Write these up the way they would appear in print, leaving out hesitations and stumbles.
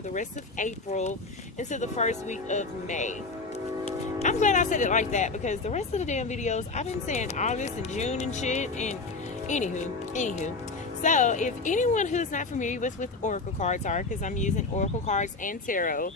for the rest of April into the first week of May. I'm glad I said it like that because the rest of the damn videos I've been saying August and June and shit. And anywho, so if anyone who's not familiar with what oracle cards are, because I'm using oracle cards and tarot,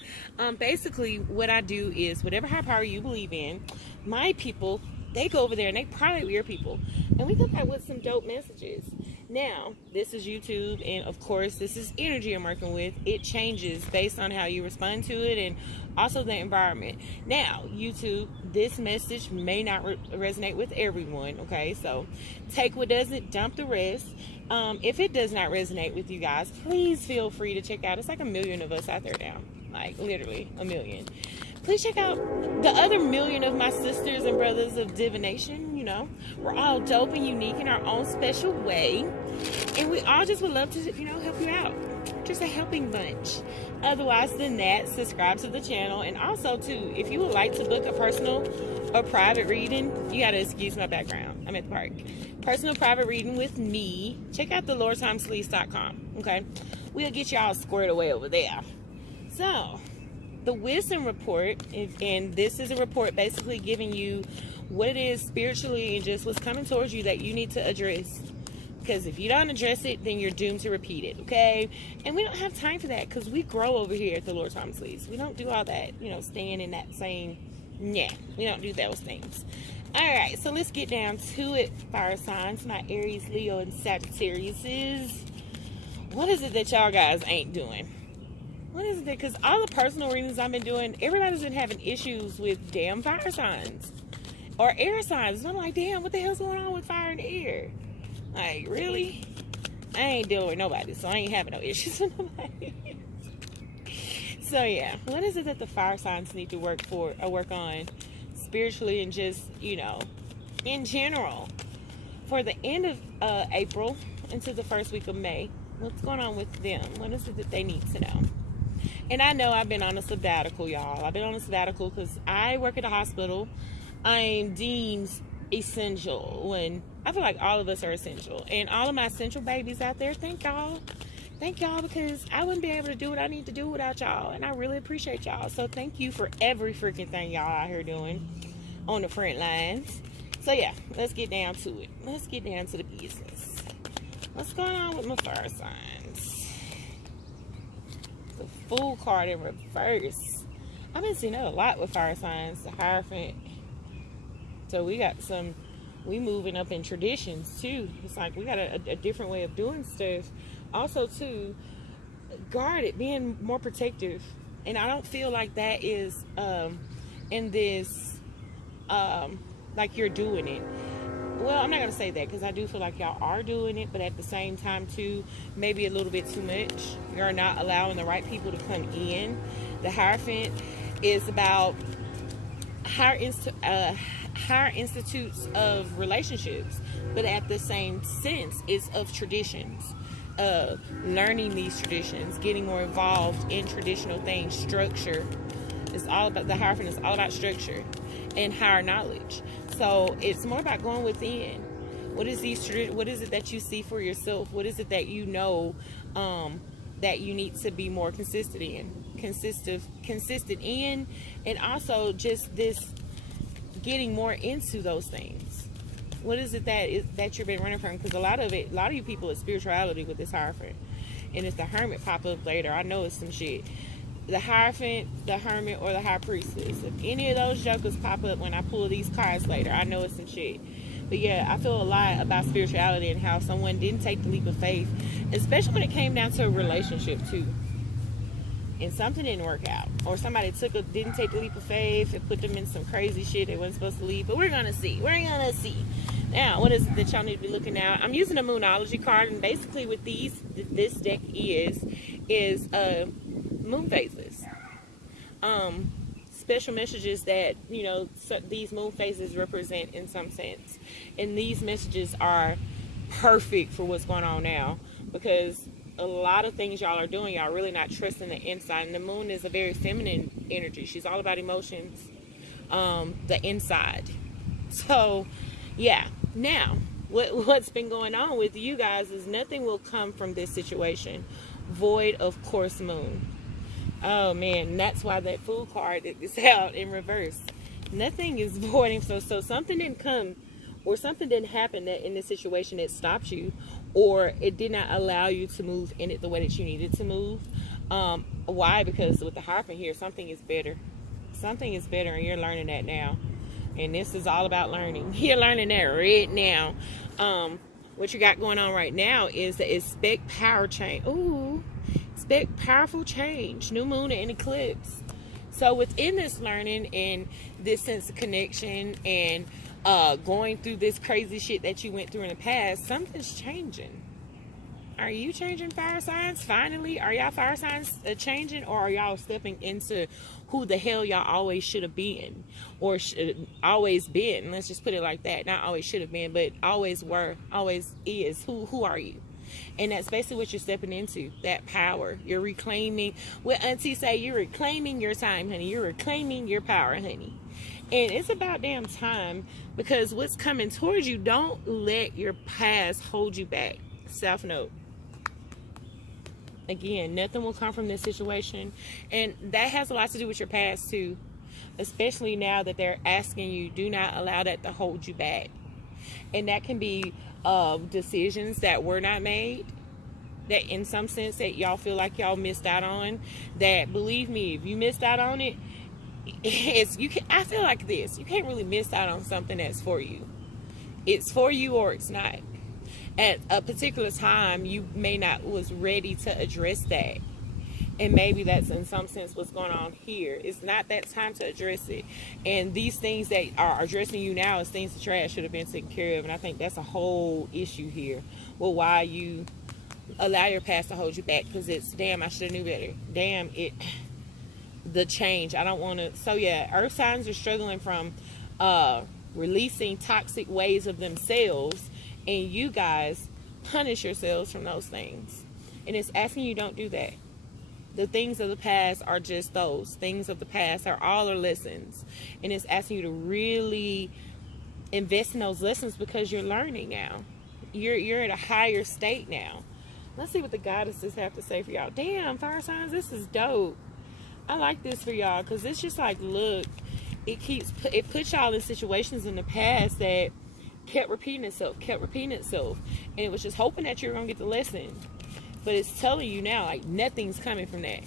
basically what I do is whatever high power you believe in, my people, they go over there and they private your people, and we come back with some dope messages. Now, this is YouTube, and of course, this is energy I'm working with. It changes based on how you respond to it and also the environment. Now, YouTube, this message may not resonate with everyone, okay? So, take what doesn't, dump the rest. If it does not resonate with you guys, please feel free to check out. It's like 1 million of us out there now. Like, literally, 1 million. Please check out the other 1 million of my sisters and brothers of divination. You know, we're all dope and unique in our own special way, and we all just would love to, you know, help you out. Just a helping bunch. Otherwise than that, subscribe to the channel, and also too, if you would like to book a personal or private reading, you gotta excuse my background. I'm at the park. Personal private reading with me. Check out the LordTomSleeves.com. Okay, we'll get y'all squared away over there. So, the wisdom report, and this is a report basically giving you what it is spiritually and just what's coming towards you that you need to address. Because if you don't address it, then you're doomed to repeat it, okay? And we don't have time for that because we grow over here at the Lord Tom Sleeves. We don't do all that, you know, staying in that same, yeah, we don't do those things. All right, so let's get down to it, fire signs, my Aries, Leo, and Sagittariuses. What is it that y'all guys ain't doing? What is it? Because all the personal readings I've been doing, everybody's been having issues with damn fire signs or air signs. And I'm like, damn, what the hell's going on with fire and air? Like, really? I ain't dealing with nobody, so I ain't having no issues with nobody. So yeah, what is it that the fire signs need to work on spiritually and just, you know, in general for the end of April into the first week of May? What's going on with them? What is it that they need to know? And I know I've been on a sabbatical, y'all. I've been on a sabbatical because I work at a hospital. I'm deemed essential when I feel like all of us are essential. And all of my essential babies out there, thank y'all. Thank y'all, because I wouldn't be able to do what I need to do without y'all. And I really appreciate y'all. So thank you for every freaking thing y'all out here doing on the front lines. So yeah, let's get down to it. Let's get down to the business. What's going on with my fire signs? The Fool card in reverse. I've been seeing that a lot with fire signs. The Hierophant. So we got some, we moving up in traditions too. It's like we got a different way of doing stuff. Also too, guarded, being more protective. And I don't feel like that is in this like you're doing it. Well, I'm not gonna say that because I do feel like y'all are doing it, but at the same time too, maybe a little bit too much. You're not allowing the right people to come in. The Hierophant is about higher institutes of relationships, but at the same sense, it's of traditions, of learning these traditions, getting more involved in traditional things, structure. It's all about, the Hierophant is all about structure and higher knowledge. So it's more about going within. What is it that you see for yourself? What is it that you know that you need to be more consistent in, and also just this getting more into those things. What is it that you've been running from? Because a lot of you people is spirituality with this Hierophant, and if the Hermit pop up later, I know it's some shit. The Hierophant, the Hermit, or the High Priestess. If any of those jokers pop up when I pull these cards later, I know it's some shit. But yeah, I feel a lot about spirituality and how someone didn't take the leap of faith, especially when it came down to a relationship too. And something didn't work out, or somebody didn't take the leap of faith and put them in some crazy shit they wasn't supposed to leave. But we're gonna see. We're gonna see. Now, what is it that y'all need to be looking at? I'm using a Moonology card, and basically with this deck is moon phases. Special messages that, you know, these moon phases represent in some sense. And these messages are perfect for what's going on now, because a lot of things y'all are doing, y'all really not trusting the inside. And the moon is a very feminine energy. She's all about emotions, the inside. So yeah, now what's been going on with you guys is nothing will come from this situation void of course moon. Oh man, that's why that Fool card is out in reverse. Nothing is voiding. So something didn't come, or something didn't happen that in this situation that stopped you, or it did not allow you to move in it the way that you needed to move. Why? Because with the Hierophant here, something is better. Something is better, and you're learning that now. And this is all about learning. You're learning that right now. What you got going on right now is the expect power change. Ooh. Expect powerful change, new moon and eclipse. So within this learning and this sense of connection and going through this crazy shit that you went through in the past, something's changing. Are you changing, fire signs? Finally, are y'all fire signs changing, or are y'all stepping into who the hell y'all always should have been, or always been? Let's just put it like that. Not always should have been, but always were, always is. Who are you? And that's basically what you're stepping into, that power. You're reclaiming, what Auntie say, you're reclaiming your time, honey. You're reclaiming your power, honey. And it's about damn time, because what's coming towards you, don't let your past hold you back. Self note. Again, nothing will come from this situation. And that has a lot to do with your past too. Especially now that they're asking you, do not allow that to hold you back. And that can be decisions that were not made, that in some sense that y'all feel like y'all missed out on, that, believe me, if you missed out on it, I feel like this, you can't really miss out on something that's for you. It's for you or it's not. At a particular time, you may not was ready to address that. And maybe that's in some sense what's going on here. It's not that time to address it. And these things that are addressing you now is things the trash should have been taken care of. And I think that's a whole issue here. Well, why you allow your past to hold you back, because it's, damn, I should have knew better. Damn, the change. I don't want to. So yeah, earth signs are struggling from releasing toxic ways of themselves. And you guys punish yourselves from those things. And it's asking you don't do that. The things of the past are just those. Things of the past are all our lessons. And it's asking you to really invest in those lessons, because you're learning now. You're at a higher state now. Let's see what the goddesses have to say for y'all. Damn, fire signs, this is dope. I like this for y'all, because it's just like, look, it puts y'all in situations in the past that kept repeating itself. And it was just hoping that you were going to get the lesson. But it's telling you now, like, nothing's coming from that.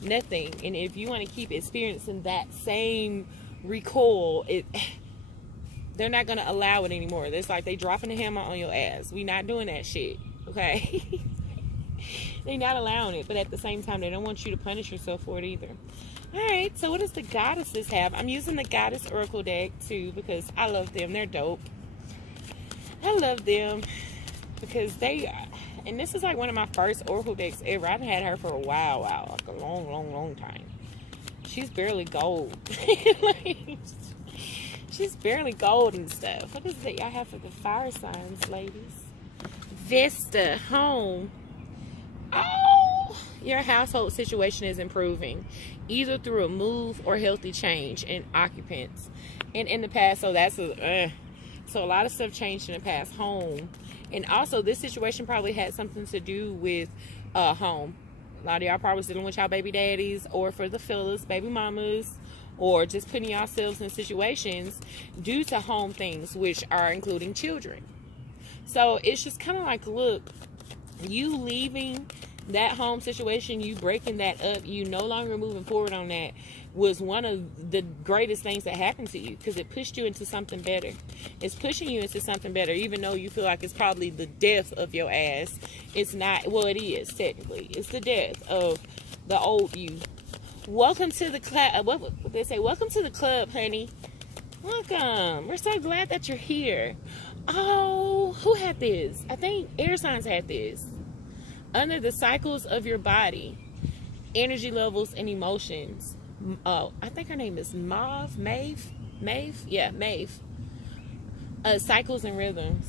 Nothing. And if you want to keep experiencing that same recoil, they're not going to allow it anymore. It's like they dropping the hammer on your ass. We not doing that shit. Okay? They're not allowing it. But at the same time, they don't want you to punish yourself for it either. Alright, so what does the goddesses have? I'm using the Goddess Oracle deck too, because I love them. They're dope. I love them because they... And this is like one of my first Oracle decks ever. I've had her for a while, like a long time. She's barely gold. Like, she's barely gold and stuff. What is it y'all have for the fire signs, ladies? Vesta, home. Oh, your household situation is improving, either through a move or healthy change in occupants. And in the past, so that's so a lot of stuff changed in the past. Home. And also, this situation probably had something to do with home. A lot of y'all probably was dealing with y'all baby daddies, or for the fellas, baby mamas, or just putting yourselves in situations due to home things, which are including children. So it's just kind of like, look, you leaving that home situation, you breaking that up, you no longer moving forward on that, was one of the greatest things that happened to you, because it pushed you into something better. It's pushing you into something better, even though you feel like it's probably the death of your ass. It's not. Well, it is technically. It's the death of the old you. Welcome to the club. What they say? Welcome to the club, honey. Welcome. We're so glad that you're here. Oh, who had this? I think air signs had this. Under the cycles of your body, energy levels and emotions. I think her name is Maeve. Yeah, Maeve. Cycles and rhythms.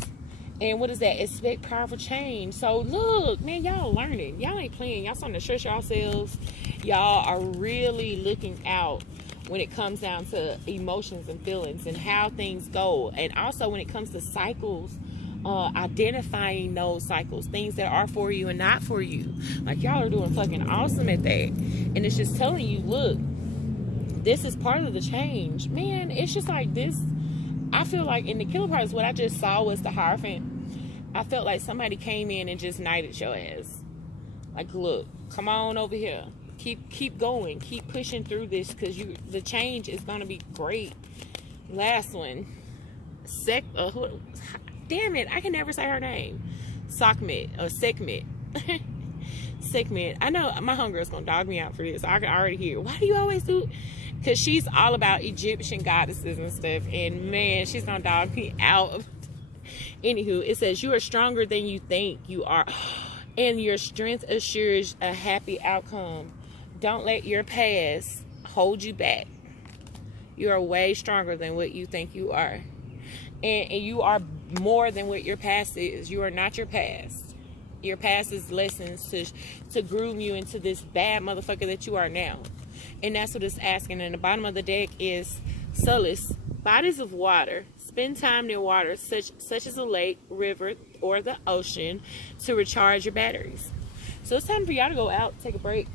And what is that? Expect powerful change. So look, man, y'all learning. Y'all ain't playing. Y'all starting to stretch yourselves. Y'all are really looking out when it comes down to emotions and feelings and how things go. And also when it comes to cycles identifying those cycles, things that are for you and not for you. Like, y'all are doing fucking awesome at that. And it's just telling you, look, this is part of the change. Man, it's just like this. I feel like in the killer parts, what I just saw was the Hierophant. I felt like somebody came in and just knighted your ass. Like, look, come on over here. Keep going. Keep pushing through this, because the change is going to be great. Last one. Damn it, I can never say her name. Sekhmet or Sekhmet. Sekhmet. I know my homegirl's gonna dog me out for this. I can already hear. Why do you always do? Because she's all about Egyptian goddesses and stuff. And man, she's gonna dog me out. Anywho, it says you are stronger than you think you are, and your strength assures a happy outcome. Don't let your past hold you back. You are way stronger than what you think you are. And you are more than what your past is. You are not your past. Your past is lessons to groom you into this bad motherfucker that you are now. And that's what it's asking. And the bottom of the deck is solace. Bodies of water. Spend time near water, such as a lake, river, or the ocean, to recharge your batteries. So it's time for y'all to go out, take a break.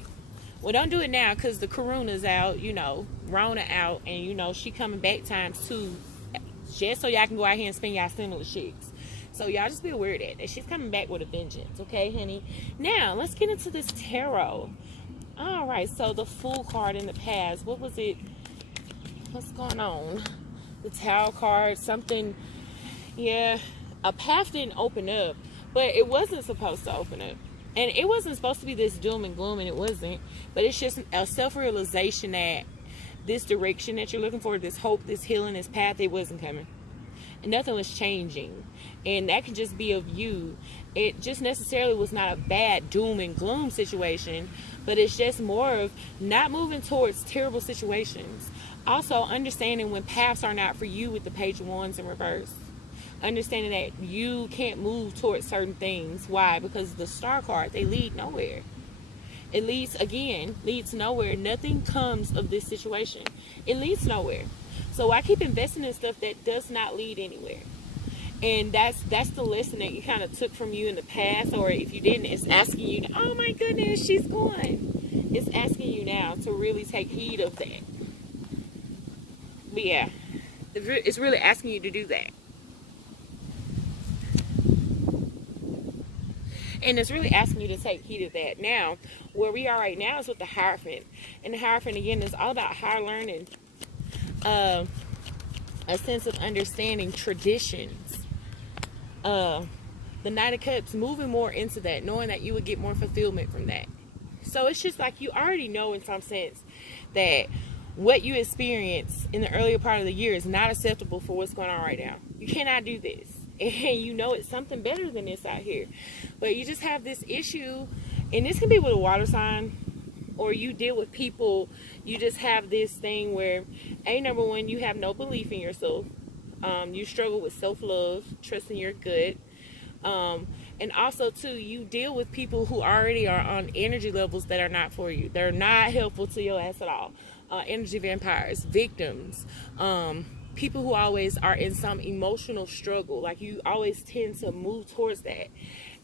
Well, don't do it now, because the Corona's out, you know, Rona out, and you know, she coming back times 2. Just so y'all can go out here and spend y'all stimulus checks. So y'all just be aware of that she's coming back with a vengeance, okay, honey? Now, let's get into this tarot. All right, so the Fool card in the past. What was it? What's going on? The Tower card, something. Yeah, a path didn't open up, but it wasn't supposed to open up. And it wasn't supposed to be this doom and gloom, and it wasn't. But it's just a self-realization that this direction that you're looking for, this hope, this healing, this path, it wasn't coming. And nothing was changing. And that can just be of you. It just necessarily was not a bad doom and gloom situation, but it's just more of not moving towards terrible situations. Also, understanding when paths are not for you with the Page of Wands in reverse. Understanding that you can't move towards certain things. Why? Because the Star card, they lead nowhere. It leads nowhere. Nothing comes of this situation. It leads nowhere. So why keep investing in stuff that does not lead anywhere? And that's the lesson that you kind of took from you in the past, or if you didn't, it's asking you, oh my goodness, she's gone. It's asking you now to really take heed of that. But yeah, it's really asking you to do that. And it's really asking you to take heed of that. Now, where we are right now is with the Hierophant. And the Hierophant, again, is all about higher learning, a sense of understanding, traditions. The Knight of Cups, moving more into that, knowing that you would get more fulfillment from that. So it's just like you already know in some sense that what you experience in the earlier part of the year is not acceptable for what's going on right now. You cannot do this. And you know it's something better than this out here. But you just have this issue, and this can be with a water sign, or you deal with people, you just have this thing where, number one, you have no belief in yourself. You struggle with self-love, trusting your gut. And also, too, you deal with people who already are on energy levels that are not for you. They're not helpful to your ass at all. Energy vampires, victims, people who always are in some emotional struggle. Like, you always tend to move towards that.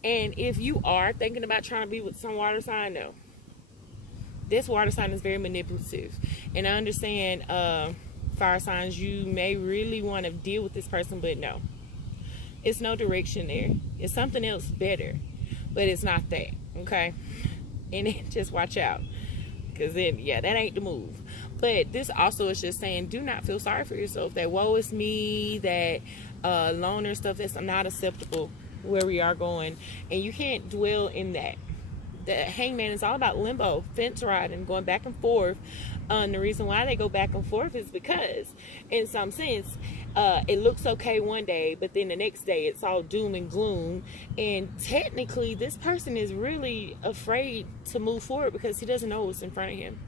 And if you are thinking about trying to be with some water sign, no. This water sign is very manipulative. And I understand fire signs, you may really want to deal with this person, but no. It's no direction there. It's something else better. But it's not that, okay? And then just watch out. Because then, yeah, that ain't the move. But this also is just saying, do not feel sorry for yourself. That woe is me, that loner stuff, that's not acceptable where we are going. And you can't dwell in that. The Hangman is all about limbo, fence riding, going back and forth. The reason why they go back and forth is because, in some sense, it looks okay one day, but then the next day it's all doom and gloom. And technically, this person is really afraid to move forward because he doesn't know what's in front of him.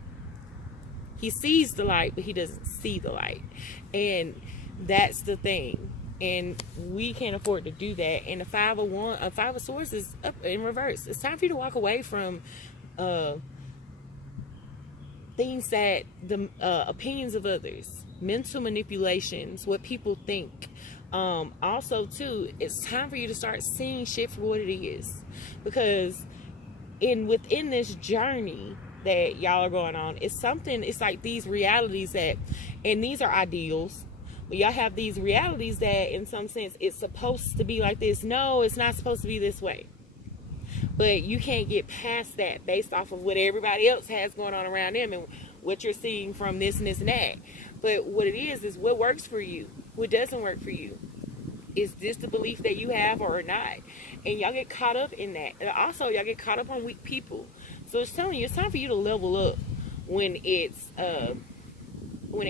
He sees the light, but he doesn't see the light. And that's the thing. And we can't afford to do that. And the Five of Swords is up in reverse. It's time for you to walk away from things that the opinions of others, mental manipulations, what people think, Also too, it's time for you to start seeing shit for what it is, because within this journey that y'all are going on, it's like these realities that, and these are ideals, but y'all have these realities that in some sense it's supposed to be like this. No, it's not supposed to be this way. But you can't get past that based off of what everybody else has going on around them and what you're seeing from this and this and that. But what it is what works for you, what doesn't work for you. Is this the belief that you have or not? And y'all get caught up in that. And also, y'all get caught up on weak people. So it's telling you, it's time for you to level up when it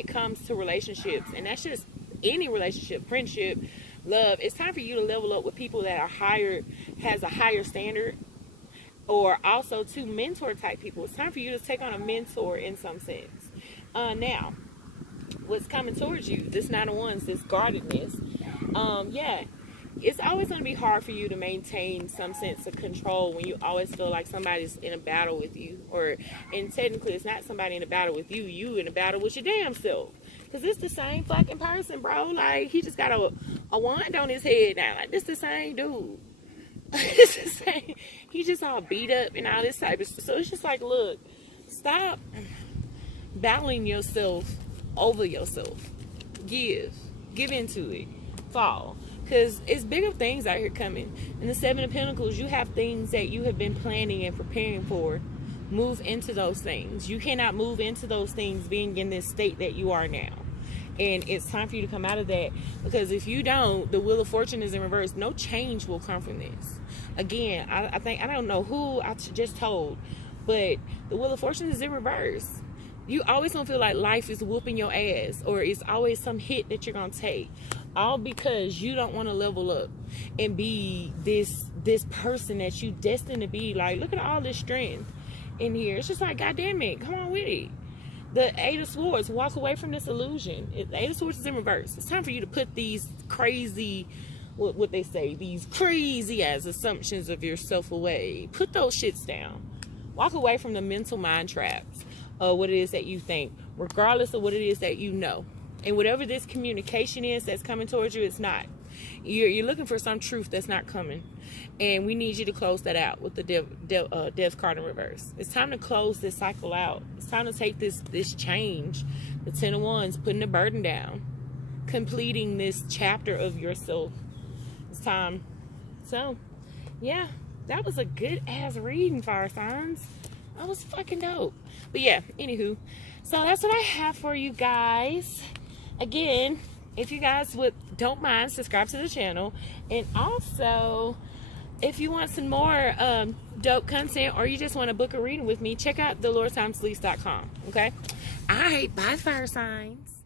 comes to relationships. And that's just any relationship, friendship, love. It's time for you to level up with people that are has a higher standard. Or also to mentor type people. It's time for you to take on a mentor in some sense. Now, what's coming towards you, this 9 of Wands, this guardedness, yeah, it's always going to be hard for you to maintain some sense of control when you always feel like somebody's in a battle with you. And technically, it's not somebody in a battle with you. You in a battle with your damn self. Because it's the same fucking person, bro. Like, he just got a wand on his head now. Like, this the same dude. It's the same. He just all beat up and all this type of stuff. So it's just like, look, stop battling yourself over yourself. Give into it. Fall. Because it's bigger things out here coming. In the 7 of Pentacles, you have things that you have been planning and preparing for. Move into those things. You cannot move into those things being in this state that you are now. And it's time for you to come out of that. Because if you don't, the Wheel of Fortune is in reverse. No change will come from this. Again, I don't know who I just told, but the Wheel of Fortune is in reverse. You always gonna feel like life is whooping your ass, or it's always some hit that you're gonna take, all because you don't want to level up and be this person that you destined to be. Like, look at all this strength in here. It's just like, God damn it, come on with it. The 8 of Swords, walk away from this illusion. The 8 of Swords is in reverse. It's time for you to put these crazy, what they say, these crazy ass assumptions of yourself away. Put those shits down. Walk away from the mental mind traps of what it is that you think, regardless of what it is that you know. And whatever this communication is that's coming towards you, it's not. You're looking for some truth that's not coming. And we need you to close that out with the Death card in reverse. It's time to close this cycle out. It's time to take this change. The 10 of Wands, putting the burden down. Completing this chapter of yourself. It's time. So, yeah. That was a good ass reading, fire signs. That was fucking dope. But yeah, anywho. So that's what I have for you guys. Again, if you guys don't mind, subscribe to the channel. And also, if you want some more dope content, or you just want to book a reading with me, check out thelordtimesleece.com. Okay? Alright, bye, fire signs.